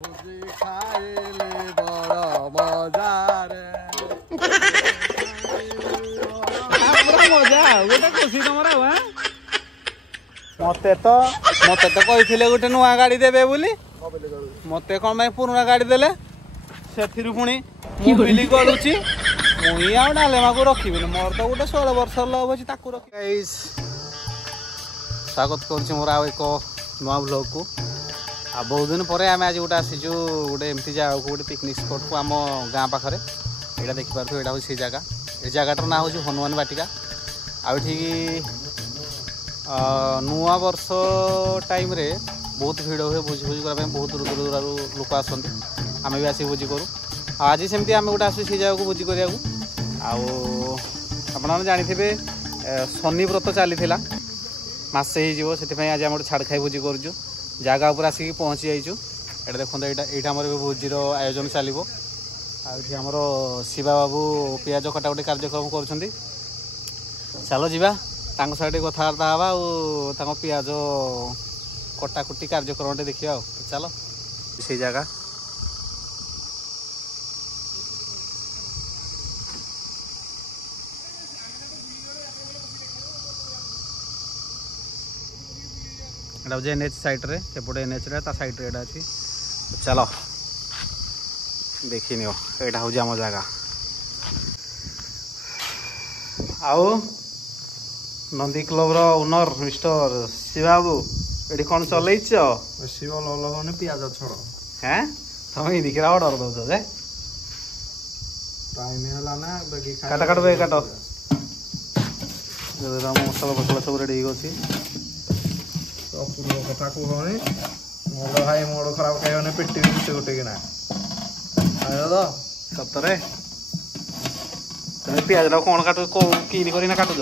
ଖାଇଲେ ବଡ଼ ମଜାରେ ପୁରା ମଜା ଗୋଟେ ଖୁସି ତମର ଆଉ ମତେ ତ କହିଥିଲେ ଗୋଟେ ନୂଆ ଗାଡି ଦେବେ ବୋଲି ମତେ କଣ ପାଇଁ ପୁରୁଣା ଗାଡି ଦେଲେ ସେଥିରୁ ପୁଣି ମୁଁ ବିଲି କରୁଛି ମୁଇଁ ଆଉ ଡାଲେମାକୁ ରଖିବିନି ମୋର ତ ଗୋଟେ 16 ବର୍ଷର ଲଭ୍ ଅଛି ତାକୁ ରଖି ସ୍ୱାଗତ କରୁଛି ମୋର ଆଉ ଏକ ନୂଆ ବ୍ଲଗକୁ ଆଉ ବହୁତ ଦିନ ପରେ ଆମେ ଆଜି ଗୋଟେ ଆସିଛୁ ଗୋଟେ ଏମିତି ଜାଗାକୁ ଗୋଟେ ପିକନିକ୍ ସ୍ପଟକୁ ଆମ ଗାଁ ପାଖରେ ଏଇଟା ଦେଖିପାରୁଥିବ ଏଇଟା ହେଉଛି ସେଇ ଜାଗା ଏ ଜାଗାଟାର ନାଁ ହେଉଛି ହନୁମାନ ବାଟିକା ଆଉ ଏଠିକି ନୂଆ ବର୍ଷ ଟାଇମ୍ରେ ବହୁତ ଭିଡ଼ ହୁଏ ଭୋଜି କରିବା ପାଇଁ ବହୁତ ଦୂରରୁ ଲୋକ ଆସନ୍ତି ଆମେ ବି ଆସିକି ଭୋଜି କରୁ ଆଉ ଆଜି ସେମିତି ଆମେ ଗୋଟେ ଆସୁ ସେଇ ଜାଗାକୁ ଭୋଜି କରିବାକୁ ଆଉ ଆପଣମାନେ ଜାଣିଥିବେ ଶନି ବ୍ରତ ଚାଲିଥିଲା ମାସେ ହେଇଯିବ ସେଥିପାଇଁ ଆଜି ଆମେ ଗୋଟେ ଛାଡ଼ ଖାଇ ଭୋଜି କରୁଛୁ ଜାଗା ଉପରେ ଆସିକି ପହଞ୍ଚି ଯାଇଛୁ ଏଇଟା ଦେଖନ୍ତୁ ଏଇଟା ଆମର ଏବେ ଭୋଜିର ଆୟୋଜନ ଚାଲିବ ଆଉ ଏଠି ଆମର ଶିବା ବାବୁ ପିଆଜ କଟାକଟି କାର୍ଯ୍ୟକ୍ରମ କରୁଛନ୍ତି ଚାଲ ଯିବା ତାଙ୍କ ସହିତ ଟିକେ କଥାବାର୍ତ୍ତା ହେବା ଆଉ ତାଙ୍କ ପିଆଜ କଟାକଟି କାର୍ଯ୍ୟକ୍ରମଟେ ଦେଖିବା ଆଉ ଚାଲ ସେଇ ଜାଗା এটা হচ্ছে এনএচ সাইডরে সেপটে এনএচরে তা সাইডরে এটা আছে চলো দেখি নিও এটা হচ্ছে আমার জায়গা আও নন্দী ক্লবর ওনর মিস্টার শিবাবু এটি কোন চলাইছ শিব ললহনে পিয়াজ ছড় হ্যাঁ তুমি এদিকে অর্ডর দউছ যে টাইম হলা না বাকি কাটা কাটো বে কাটো যেটা মশলা ফসলা সব রেডি হয়ে গেছে पूर्व कथा कहनी मोड़ भाई मोड़ खराब खाइबने पेटी भी गुटे गुटे किना तो सतरे तुम पियाज कौन काटु किनी करना काटुच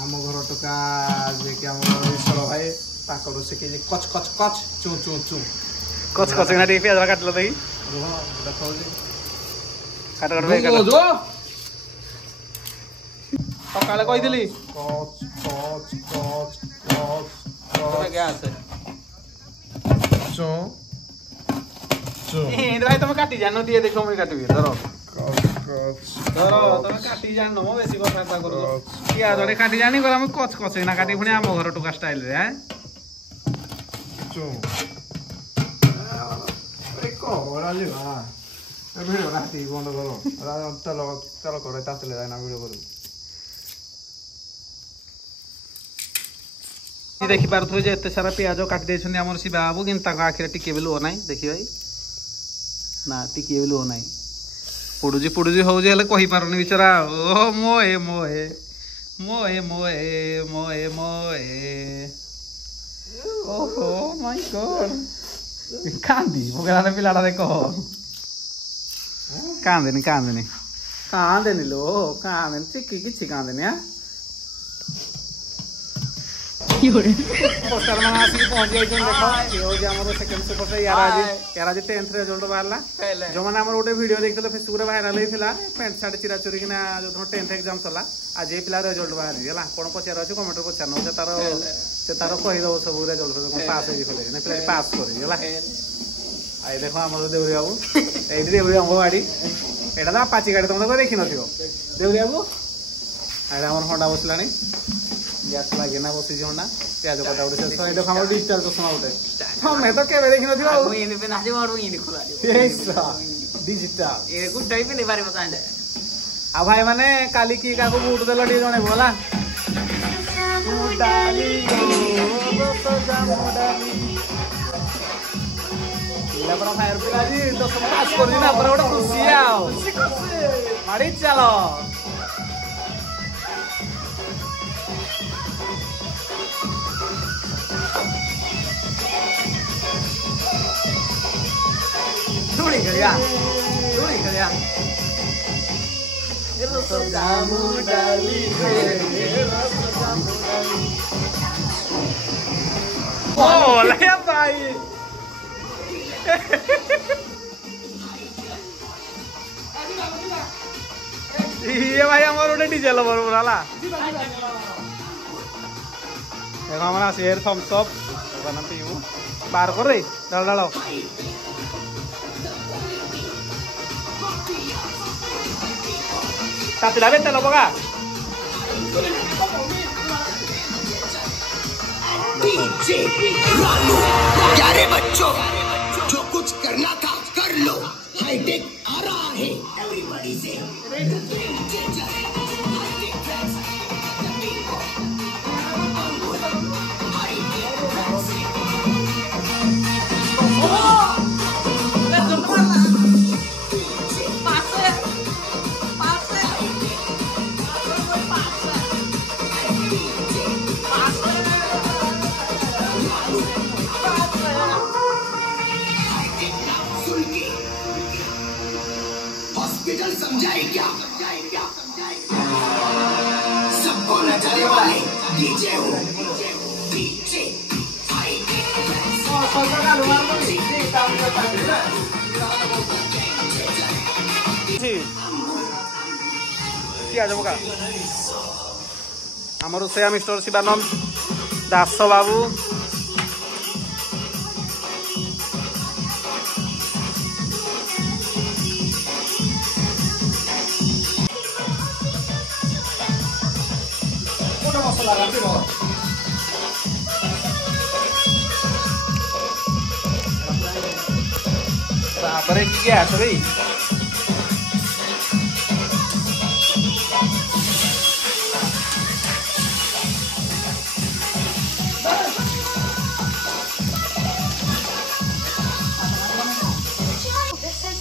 आम घर टका जे कि आम ईश्वर भाई ताकर शिखे कच कच कच चू चू चू कच कच ना टे पियाज काटल दई देखो काट काट बे काट सकाळे कहिदिली कच कच कच कच गैस चू चू भाई तुम काटी जानो दिए देखो मैं काटबी धरो कच धरो तुम काटी जानो मो बेसी कथा करू पियाज रे काटी जानी कर हम कच कच ना काटी पुणी आम घर टुका स्टाइल रे हैं चू ए को राजू हां ए वीडियो राती बंद करो चलो चलो करे तातले जाना वीडियो करू देखी पारे जे एत सारा पियाज काटी दे आम शिवा बाबू कि आखिर टिके भी लुह ना देखी भाई ना टिके भी लुह ना पुड़ुजी पुड़ुजी हूँ कही पारुनी बिचरा ओ मोए मोए मोए मोए मोए मोए ओहो माय गॉड कांदी मुगेला पिलाटा देख कांदेनी कांदेनी कांदेनी लो कांदेनी चिक्की किसी कांदेनी हाँ पोस्टर मान आसिक पहुंच जाइछन देखो ये हो जे हमरो सेकंड सुपर से यार आज 10th रिजल्ट बाहरला जो माने हमर ओटे वीडियो देखथले फेसबुक रे वायरल हेथिला पैंट शर्ट चिरा चोरी किना जो 10th एग्जाम चला आज ए पिला रिजल्ट बाहर गेला कोन पचार अछि कमेंट पचार न से तारो कहि दो सब रिजल्ट कोन पास होई गेले ने पिला पास करी गेला आइ देखो हमर देवरी बाबू एडी देवरी हमर गाड़ी एडा दा पाची गाड़ी तुम को देखि नथियो देवरी बाबू आइडा हमर होंडा बसलानी गैस लगे ना बसी होंडा प्याज कटा उठे से देखो हम डिजिटल चश्मा उठे हम तो केबे देखि नथियो वो इने पे नाजे मारू इने खुला दियो ऐसा डिजिटल ए गुड टाइप ने बारे बतांडे आ भाई माने काली की का को बूट देलो डी जणे बोला मुडाली गो सजा मुडाली इला पर फायर पिला जी तो सब पास कर दिना पर ओटा खुशी आओ खुशी मारी चलो थोड़ी गया ये तो जामू डाली ओ ले भाई ये भाई हमारे उठे डीजे लवर बोला देखो हमारा शेयर थम्स अप पीऊ बाहर कर रे डाल डाल तातिला बे तेल पका क्या रे बच्चों जो कुछ करना था कर लो हाईटेक आ रहा है एवरीबॉडी से हॉस्पिटल समझाए क्या सबको नचाने वाले डीजे हूँ डीजे आम रोसैया मिस्टर शिवानंद दास बाबू तापर गैस रे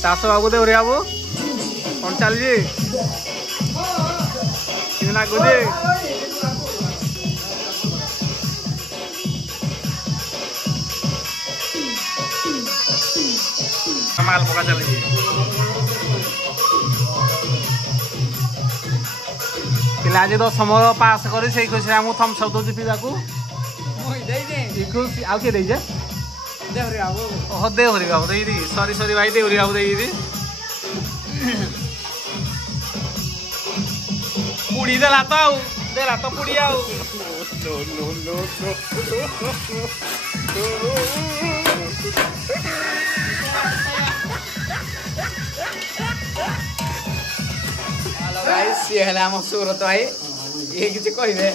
दास बाबू देवरी बाबू कौन चलिए लगुचे माल पका चलिए पिला आज 10 पास कर खुशी आमको थम्स अप दौर पीवा को आउ किए देजे ओह देवरी बाबू दे सरी सरी भाई देवरी बाबू दे पुड़ी देला तो पुड़ी आउ गाइस ये है हम सूरत भाई ये किसी कहबे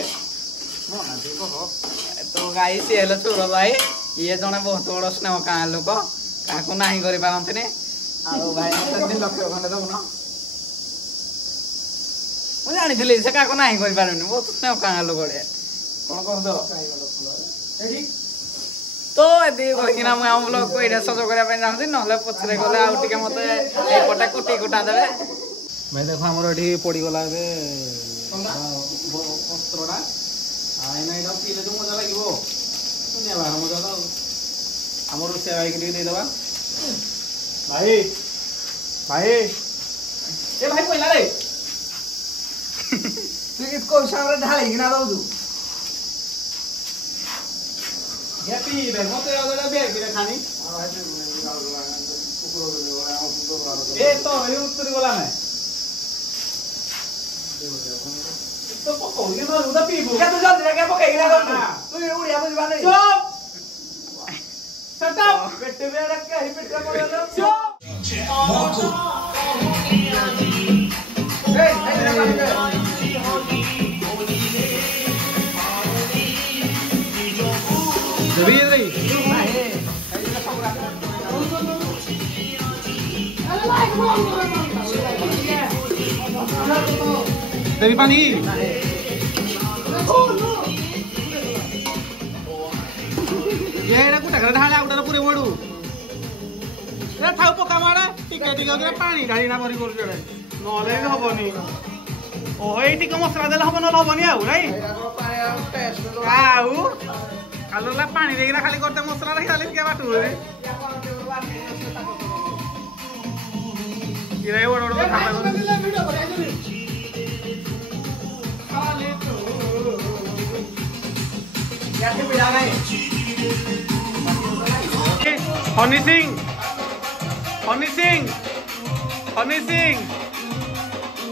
तो गाइस ये है सूरत भाई ये जने बहुत बड़ स्नेह का लोक काको नाही करि पारंतने आ भाई मते 3 लाख खंडे दबो ना मु जानि थले से काको नाही करि पारनी बहुत स्नेह का लोक रे कोन कर दो एडी तो एदी कहिना हम लोग को एडा सजो करिया पे जाउछी नहले पछरे गले आउ टिके मते ए पटा कुटी कुटा देबे भाई देखो आमर ये पड़गला अस्त्रटा आईना यहाँ पीले तो मजा लगे दुनिया बाहर मजा तो आम रोसे भाई के देदेबा भाई भाई ए भाई पहला रे तू इसको सामने ढाली ना दो तू ये पी दे मते ओदा बेग रे खानी ए तो ये उत्तर गला ना तो पको ये ना उदा पीबो क्या तू जल्दी क्या पके ना दो तू ये उड़िया बुझ बाने चुप शट अप पेट में रख के ही पेट का बोल चुप देवी पानी ये एडा कुटा कर ढाले आउटर पूरे बडू ए थाउ पका मारे टिके टिके के पानी ढाली ना भरी कर जड़े नले हबनी ओ ए टिके मसला देला हबन न हबनी आउ नाही आउ कालला पानी देगिना खाली करते मसला रे खाली के बाटू रे इरे बड़ बड़ खाता यार बिड़ा नहीं हनी सिंह हनी सिंह हनी सिंह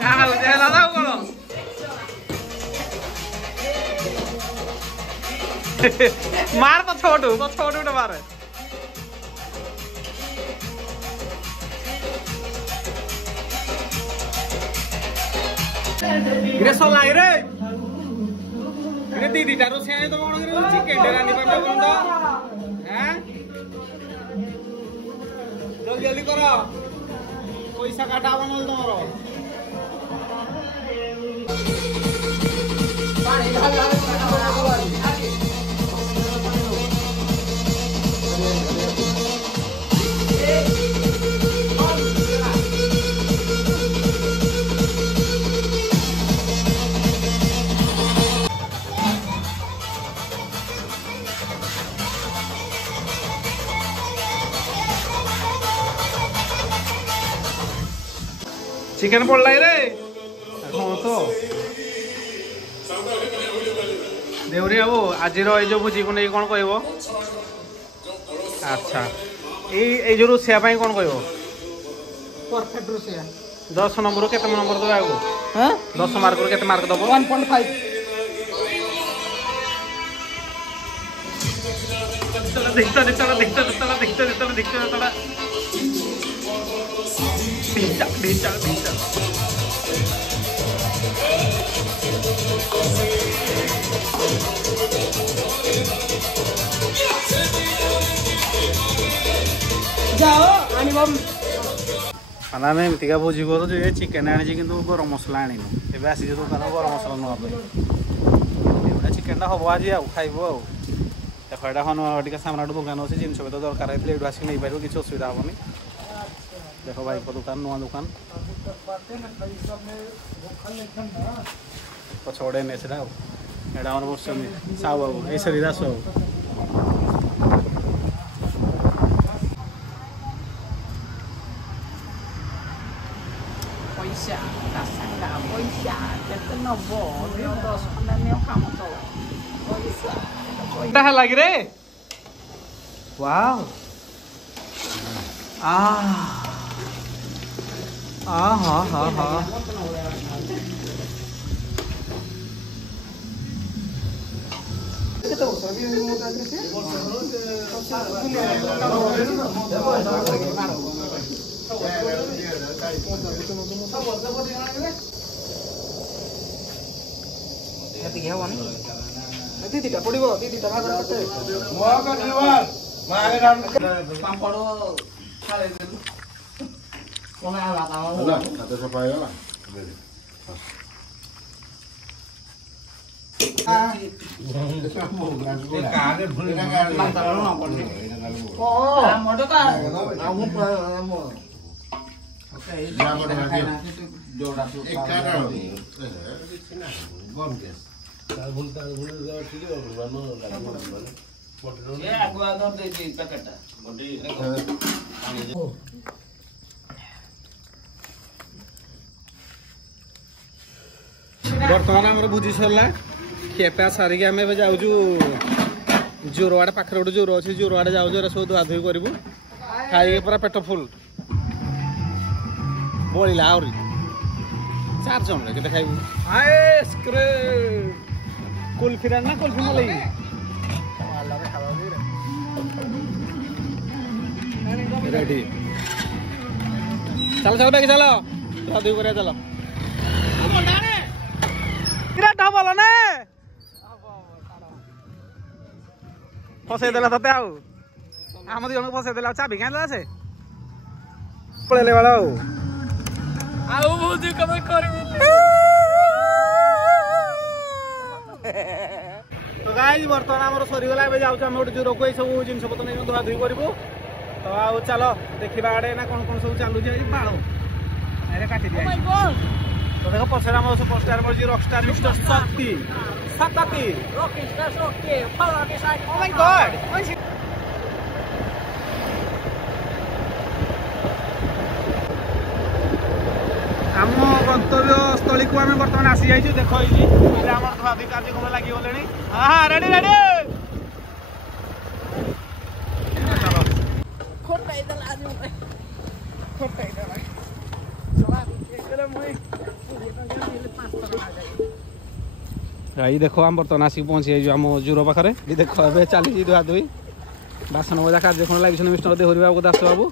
यार जेला दाओ कोन मार तो छोटू तो मार ଗ୍ରେସ ଲାଗରେ ଦି ଦିଟା ରୋଷେଇ ଆଣି ତମ କଣ ଚିକେନ ଟେ ରାନ୍ଧି ପାରୁଛ କଣ ତ ଜଲ୍ଦି ଜଲ୍ଦି କର ପଇସା କାଟା ହବ ନହେଲେ ତମର चिकेन पड़ला रे हाँ तो देवरी बाबू आज जो भोजी को नहीं कौन कह अच्छा ये जो रोषिया कौन कह परफेक्ट रोषिया 10 नंबर के नंबर दबा आगो 10 मार्क के मार्क दब 1.5 देखता जाओ आनिबम आम एमतीका भोजी करूँ चिकेन आनी कि गरम मसला आनी एवं आसी दुकान गरम मसला ना चिकेन हम आज खाइबू आ देख यहाँ हन टे सामना दुकान अच्छे जिन तो दरकार है ये आसिक नहीं पार किसी असुविधा हेनी देख भाई दुकान नुआ दुकान पछपड़े एन एस यहाँ बस साहू बाबू ये सरी दास बाबू पैसा कासांगा पैसा केते नबो 10 खंडा नियो काम तो पैसा लगे रे वाव हाँ हाँ हाँ दीदीटा पड़ो दीदीटा भाग करते पापड़ खाले कौन आला होला हात सफाई होला काले भुले ना मातालो ना पड़े ओ मोटो का आमु जोड़ा तो एक काटा गम के भुल ठीक है ये आगुआ धर दे दी पैकेट बर्तमान आम भोजी सरला खियापिया सारिक आम जाऊँ जोरवाड़ पाखे गोटे जोर अच्छे जोरवाड़ जाऊँ सब धुआ धुई करूँ खाई पूरा पेट फुल बड़ा आहरी 4 जन के खाइबू कुल्फी ना कुल्फी मलाई रेडी चलो चलो बैग चलो धुआ धुई कर चलो ढबल ने फसईदेला ते आम दी जन फसईदेला चाबी क्या से पड़े वाला तो गाइस बर्तमान आम सरीगला जाऊँ गोटे जोर को सब जिन पतर नहीं धुआ धुई करूँ तो आउ चलो देखा आड़े ना कौन कौन सब चलू बाड़ काटी दिया तो देखो पछे आम सुपरस्टार मर्जी रॉकस्टार मिस्टर शक्ति शक्ति Oh my God! आम गंतव्य स्थली को आम बर्तमान आसी जाइए देख आम धुआधुई कार्यक्रम लगी गले हाँ रेडी रेडी ये देखो आम बर्तमान आसिक पहुँची जाइए आम जोर पाखे देख ए चली धुआधुई बासन मजा कार्यक्रम लगे मिस्टर देहरी बाबू दास बाबू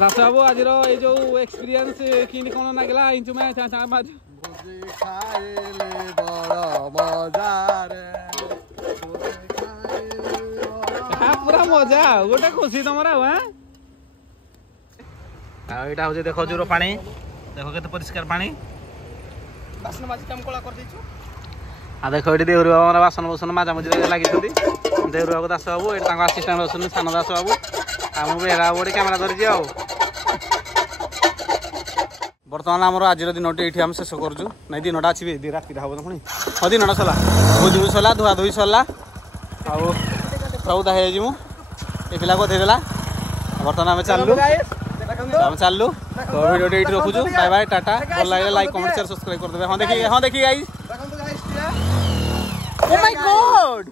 दास बाबू आज जो एक्सपीरियंस कि कौन लगे इंचु में पूरा मजा गोटे खुशी तुम यहाँ हूँ देख जोर पानी देख के परिष्कार पानी आ देख ये देउरी बाबा बासन बसन मजा मझे लगी देउरी बाबू दास बाबू ये आसीस्टाट अच्छे सान दास बाबू आम बेहरा बाबू कैमेरा धरी जाओ बर्तमान आम आज दिन ये आम शेष करूँ ना दिनटा अच्छी राति हम पुणी हाँ दिनटा सरला भोजी भोजी सरला धुआ धुई सरला आउ सब दाही ये पिला को देदेला बर्तमान आम चलू तो वीडियो ये रखुचु बाय बाय टाटा भल लगे लाइक कमेंट शेयर सब्सक्राइब कर देबे हाँ देखिए गाइस ओ माय गॉड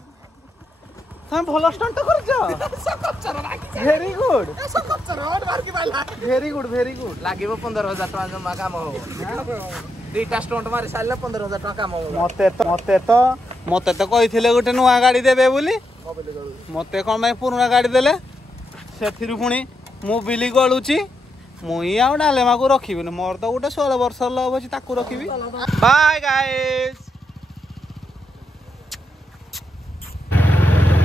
तुम भल स्टंट करछ वेरी गुड वेरी गुड लागिबो 15,000 टका जमा काम हो दुईटा स्टंट मारी सारले 15,000 टका काम हो मते तो कहिथिले गोटे नुआ गाड़ी देबे बोली मते कोन में पुराना गाड़ी देले सेथिरु पुणी मु बिली गळुची मुई आउ डालेमा को रखिबिन मोर तो गोटे 16 वर्ष लव अछि ताकू रखिबी बाय गाइस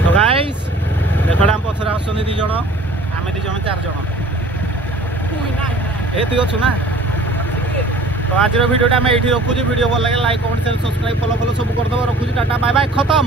तो गाइस देखड़ा हम पथर आसनी 2 जण आमे 2 जण 4 जण ए तू अछु ना तो आज वीडियो मैं ये रखुची वीडियो भल लगे like comment share subscribe follow सब कर दो रखुची टाटा बाय बाय खत्म।